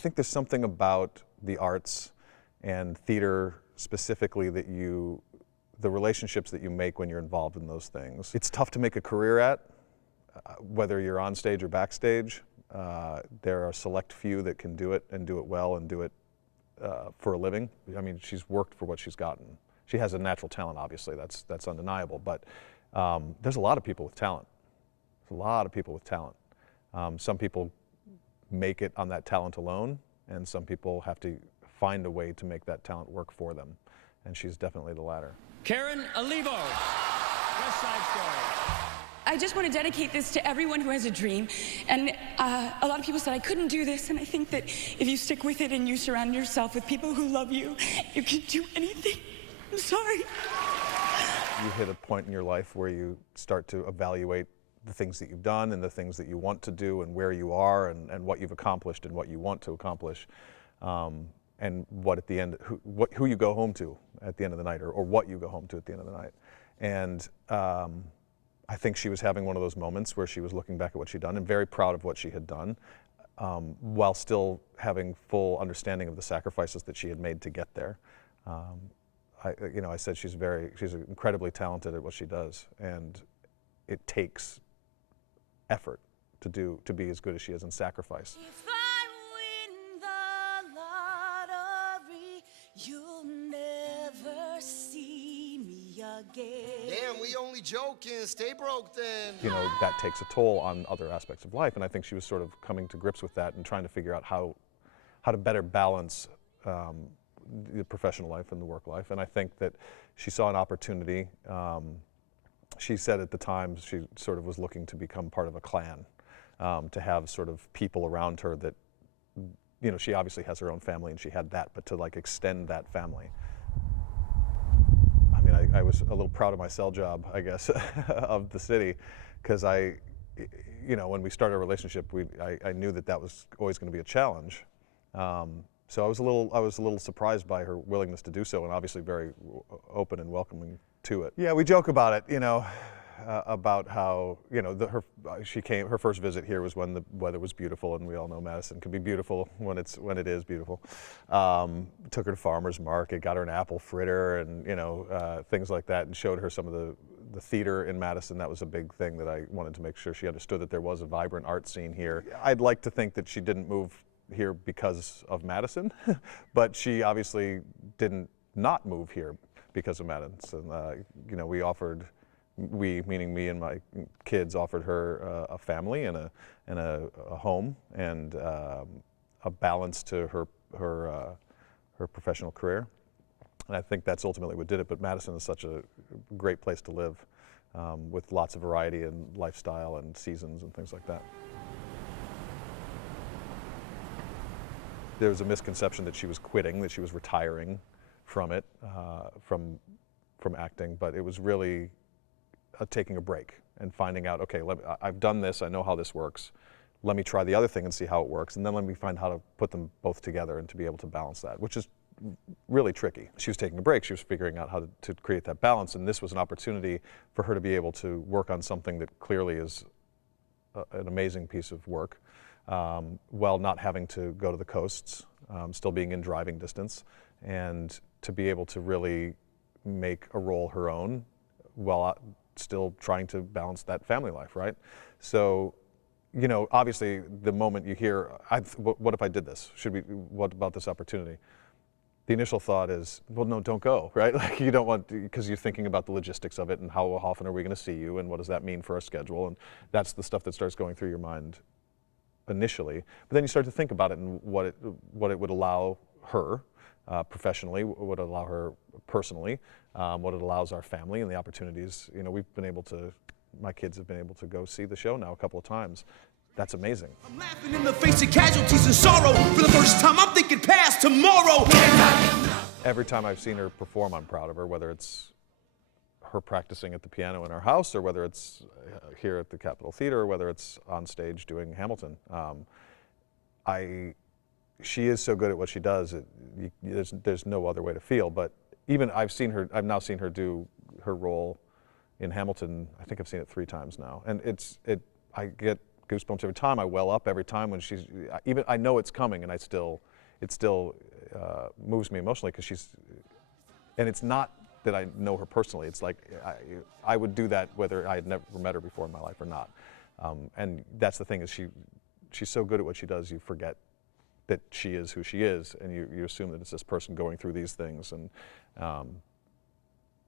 think there's something about the arts and theater specifically that the relationships that you make when you're involved in those things. It's tough to make a career at, whether you're on stage or backstage. There are a select few that can do it and do it well and do it for a living. I mean, she's worked for what she's gotten. She has a natural talent, obviously, that's undeniable, but there's a lot of people with talent. There's a lot of people with talent. Some people make it on that talent alone, and some people have to find a way to make that talent work for them, and she's definitely the latter. Karen Olivo, West Side Story. I just want to dedicate this to everyone who has a dream, and a lot of people said I couldn't do this, and I think that if you stick with it and you surround yourself with people who love you, you can do anything. I'm sorry. You hit a point in your life where you start to evaluate the things that you've done and the things that you want to do and where you are and what you've accomplished and what you want to accomplish, and what at the end, who you go home to at the end of the night, or what you go home to at the end of the night. And I think she was having one of those moments where she was looking back at what she'd done and very proud of what she had done, while still having full understanding of the sacrifices that she had made to get there. I said she's incredibly talented at what she does, and it takes effort to be as good as she is, and sacrifice. If I win the lottery, you'll never see me again. Damn, we only joking. Stay broke then. That takes a toll on other aspects of life, and I think she was sort of coming to grips with that and trying to figure out how to better balance the professional life and the work life. And I think that she saw an opportunity. She said at the time she sort of was looking to become part of a clan, to have sort of people around her that, she obviously has her own family and she had that, but to like extend that family. I mean, I was a little proud of my cell job, I guess, of the city, because when we started a relationship, I knew that was always going to be a challenge. So I was a little surprised by her willingness to do so, and obviously very open and welcoming to it. Yeah, we joke about it, about how, her first visit here was when the weather was beautiful, and we all know Madison can be beautiful when it is beautiful. Took her to Farmer's Market, got her an apple fritter, and things like that, and showed her some of the theater in Madison. That was a big thing that I wanted to make sure she understood, that there was a vibrant art scene here. I'd like to think that she didn't move here because of Madison, but she obviously didn't not move here because of Madison. We, meaning me and my kids, offered her a family and a home and a balance to her professional career. And I think that's ultimately what did it. But Madison is such a great place to live, with lots of variety and lifestyle and seasons and things like that. There was a misconception that she was quitting, that she was retiring from it, from acting, but it was really taking a break and finding out, okay, I've done this, I know how this works, let me try the other thing and see how it works, and then let me find how to put them both together and to be able to balance that, which is really tricky. She was taking a break, she was figuring out how to create that balance, and this was an opportunity for her to be able to work on something that clearly is an amazing piece of work, while not having to go to the coasts, still being in driving distance, and to be able to really make a role her own while still trying to balance that family life, right? So, obviously the moment you hear, what if I did this? What about this opportunity? The initial thought is, well, no, don't go, right? Like, you don't want to, because you're thinking about the logistics of it and how often are we going to see you and what does that mean for our schedule, and that's the stuff that starts going through your mind initially. But then you start to think about it and what it would allow her professionally, what would allow her personally, what it allows our family, and the opportunities. My kids have been able to go see the show now a couple of times. That's amazing. I'm laughing in the face of casualties and sorrow. For the first time, I'm thinking past tomorrow. Every time I've seen her perform, I'm proud of her, whether it's her practicing at the piano in our house, or whether it's here at the Capitol Theater, or whether it's on stage doing Hamilton. She is so good at what she does, there's no other way to feel. But even I've now seen her do her role in Hamilton. I think I've seen it 3 times now, and I get goosebumps every time. I well up every time when she's, even I know it's coming, and it still moves me emotionally because she's, and it's not that I know her personally. It's like I would do that whether I had never met her before in my life or not. And that's the thing, is she's so good at what she does, you forget that she is who she is, and you assume that it's this person going through these things. And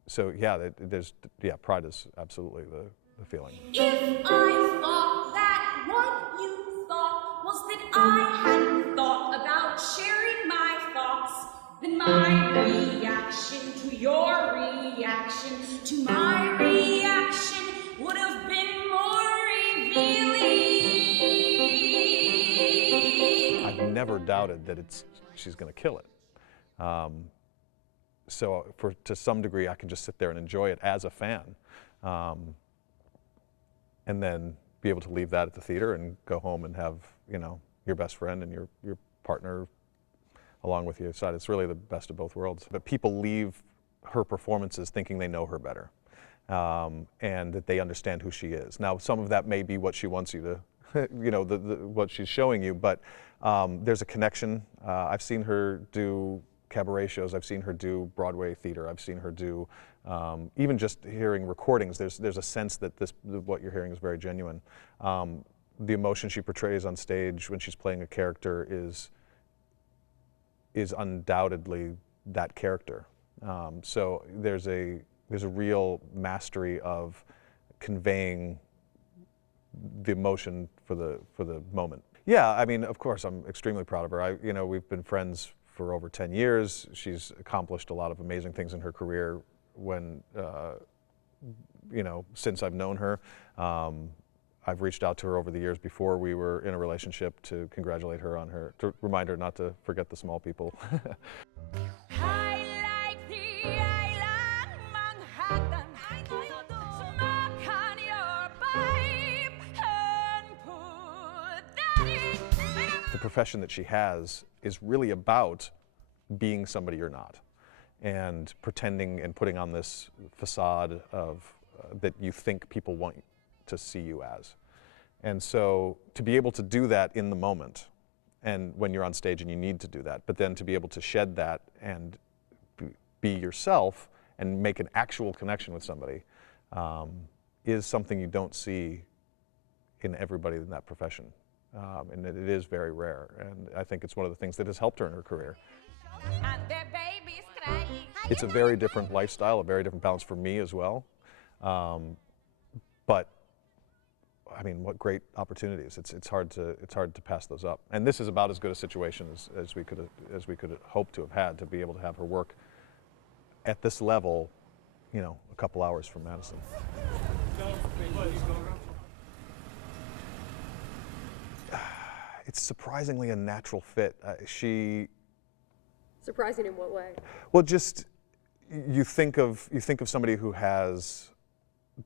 so yeah, pride is absolutely the feeling. If I thought that what you thought was that I hadn't thought about sharing my thoughts, then my reaction to your reaction to my reaction would have been more revealing. I've never doubted that she's going to kill it. So to some degree, I can just sit there and enjoy it as a fan, and then be able to leave that at the theater and go home and have, you know, your best friend and your partner along with you. So it's really the best of both worlds. But people leave her performances thinking they know her better, and that they understand who she is. Now, some of that may be what she wants you to, you know, what she's showing you, but there's a connection. I've seen her do cabaret shows. I've seen her do Broadway theater. I've seen her do, even just hearing recordings, there's a sense that what you're hearing is very genuine. The emotion she portrays on stage when she's playing a character is undoubtedly that character. So there's a real mastery of conveying the emotion for the moment. Yeah, I mean, of course, I'm extremely proud of her. You know, we've been friends for over 10 years. She's accomplished a lot of amazing things in her career you know, since I've known her. I've reached out to her over the years before we were in a relationship to congratulate her on to remind her not to forget the small people. I like the island Manhattan. I know you do. Smoke on your pipe and put that in. The profession that she has is really about being somebody you're not, and pretending and putting on this facade of that you think people want to see you as. And so to be able to do that in the moment, and when you're on stage and you need to do that, but then to be able to shed that and be yourself and make an actual connection with somebody is something you don't see in everybody in that profession. And it is very rare, and I think it's one of the things that has helped her in her career. And their baby's crying. It's a very different lifestyle, a very different balance for me as well. But I mean, what great opportunities! It's hard to pass those up. And this is about as good a situation as we could hope to have had, to be able to have her work at this level, you know, a couple hours from Madison. It's surprisingly a natural fit. Surprising in what way? Well, just you think of somebody who has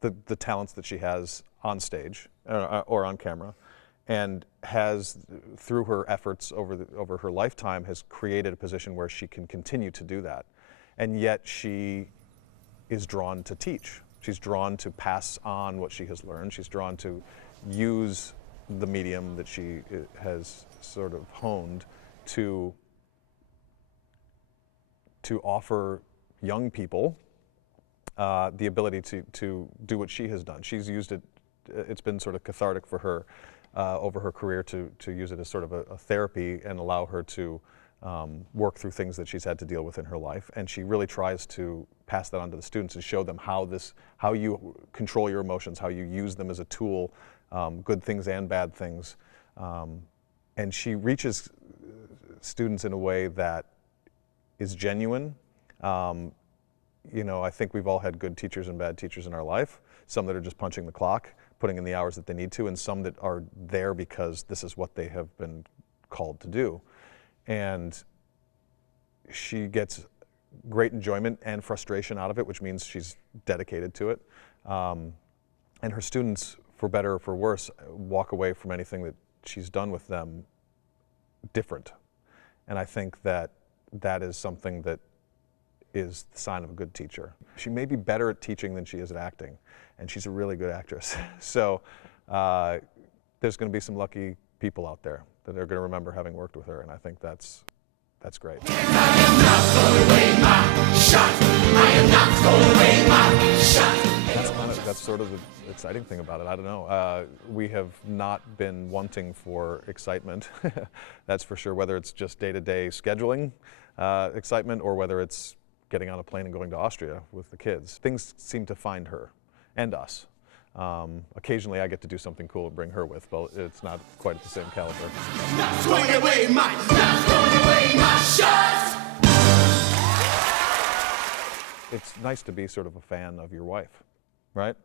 the talents that she has on stage or on camera, and has, through her efforts over her lifetime, has created a position where she can continue to do that, and yet she is drawn to teach. She's drawn to pass on what she has learned. She's drawn to use the medium that she has sort of honed to offer young people the ability to do what she has done. She's used it, it's been sort of cathartic for her over her career to use it as sort of a therapy and allow her to work through things that she's had to deal with in her life. And she really tries to pass that on to the students and show them how you control your emotions, how you use them as a tool, good things and bad things. And she reaches students in a way that is genuine. You know, I think we've all had good teachers and bad teachers in our life, some that are just punching the clock, putting in the hours that they need to, and some that are there because this is what they have been called to do. And she gets great enjoyment and frustration out of it, which means she's dedicated to it. And her students, for better or for worse, walk away from anything that she's done with them different. And I think that is something that is the sign of a good teacher. She may be better at teaching than she is at acting, and she's a really good actress. So there's going to be some lucky people out there that are going to remember having worked with her, and I think that's great. That's sort of the exciting thing about it. I don't know. We have not been wanting for excitement, that's for sure, whether it's just day-to-day scheduling excitement or whether it's getting on a plane and going to Austria with the kids. Things seem to find her and us. Occasionally I get to do something cool and bring her with, but it's not quite at the same caliber. Not throwing away my shots. It's nice to be sort of a fan of your wife, right?